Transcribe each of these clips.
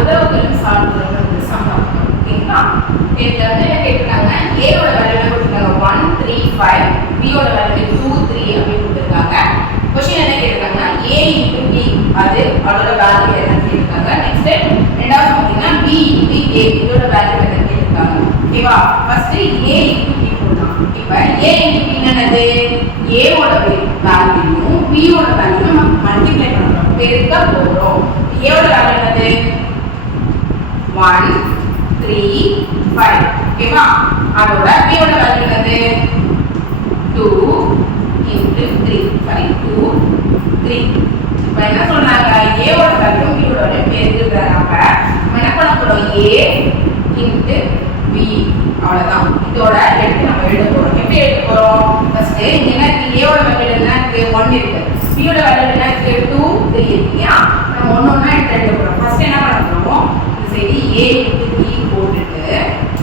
உறவுகளும் சார்புகளும் சம்பவம். ஓகேங்களா? வந்து என்ன கேட்டிருக்காங்க? ஏயோட வேல்யூ கொடுத்துருக்காங்க? ஒன் த்ரீ ஃபைவ் பியோட வேல்யூ டூ த்ரீ அப்படின்னு கொடுத்துருக்காங்க. கொஸ்டின் என்ன கேட்டிருக்காங்கன்னா ஏ இன்டு பி அது அதோட வேல்யூ என்ன கேட்டிருக்காங்க? நெக்ஸ்ட் ரெண்டாவது பார்த்தீங்கன்னா பி இன்டு ஏ இதோட வேல்யூ என்ன கேட்டிருக்காங்க? ஓகேவா? ஃபர்ஸ்ட் ஏ இன்டு பி போடலாம். இப்போ ஏ இன்டு பி என்னது? ஏவோட வேல்யூவும் பியோட வேல்யூவும் நம்ம மல்டிப்ளை பேருக்கு பெருக்க போகிறோம் ஏவோட வேல்யூ என்னது? ஒன் த்ரீ ஃபைவ் ஓகேவா அதோட பியோட வேல்யூ என்னது? Two into three five two three இப்போ என்ன சொல்றாங்க? ஏவோட வேல்யூ பியோட வேல்யூ பெருக்குறாங்க நம்ம என்ன பண்ண போறோம்? ஏ இன்ட்டு பி அவ்வளோதான் இதோட எடுத்து நம்ம எழுத போறோம். எப்படி எழுத ஃபர்ஸ்ட் என்ன இருக்கு? ஏவோட வேல்யூ என்ன இருக்கு. ஒன் இருக்கு பியோட வேல்யூ என்ன டூ த்ரீ இருக்கு இல்லையா? நம்ம ஒன்று எடுத்து எழுத போறோம் ஃபர்ஸ்ட் என்ன பண்ண போறோம் இந்த சைடு ஏ இன்ட்டு பி போட்டுட்டு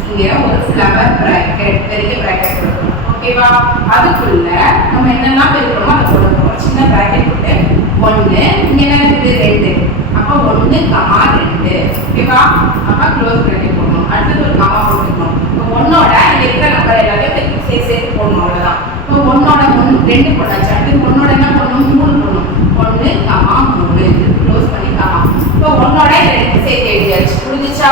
இங்க ஒரு ஃப்ளவர் பிராக்கெட் பெரிய பிராக்கெட் கொடுக்கணும் ஓகேவா? அதுக்குள்ள நம்ம என்னெல்லாம் பெருக்கிறோமோ அதை கொடுக்கணும் சின்ன பிராக்கெட் போட்டு ஒன்று இங்கே என்ன இருக்குது? ரெண்டு. அப்போ ஒன்று கமா ரெண்டு. ஓகேவா? அப்போ க்ளோஸ் பிராக்கெட் போடணும். அடுத்தது ஒரு கமா போட்டுக்கணும். இப்போ ஒன்னோட இங்கே இருக்கிற நம்பர் எல்லாத்தையும் சேர்த்து சேர்த்து போடணும் அவ்வளோதான் இப்போ ஒன்னோட ஒன்று ரெண்டு போட்டாச்சு. அடுத்து ஒன்னோட என்ன பண்ணணும் மூணு போடணும். ஒன்று கமா மூணு. க்ளோஸ் பண்ணி கமா இப்போ ஒன்னோட ரெண்டு சேர்த்து எழுதியாச்சு. புரிஞ்சிச்சா?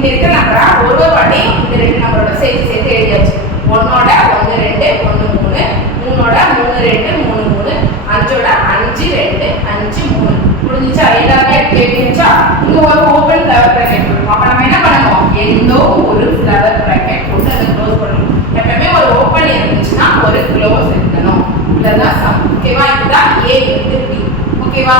இந்த இருக்க நம்பரா ஒரு ஒரு வாட்டி இந்த ரெண்டு நம்பரோட சேர்த்து சேர்த்து எழுதியாச்சு ஒன்னோட ஒன்று ரெண்டு ஒன்று மூணு மூணோட மூணு ரெண்டு மூணு மூணு அஞ்சோட அஞ்சு ரெண்டு அஞ்சு மூணு. முடிஞ்சிச்சா எல்லாமே தெரிஞ்சிச்சா இங்கே ஒரு ஓப்பன் ஃப்ளவர் ப்ராக்கெட் கொடுக்கும் அப்போ நம்ம என்ன பண்ணணும் எந்தோ ஒரு ஃப்ளவர் ப்ராக்கெட் போட்டு அதை க்ளோஸ் பண்ணணும் எப்பவுமே ஒரு ஓப்பன் இருந்துச்சுன்னா ஒரு க்ளோஸ் இருக்கணும் இதுதான் ஓகேவா இதுதான் ஏ இன்ட்டு ஓகேவா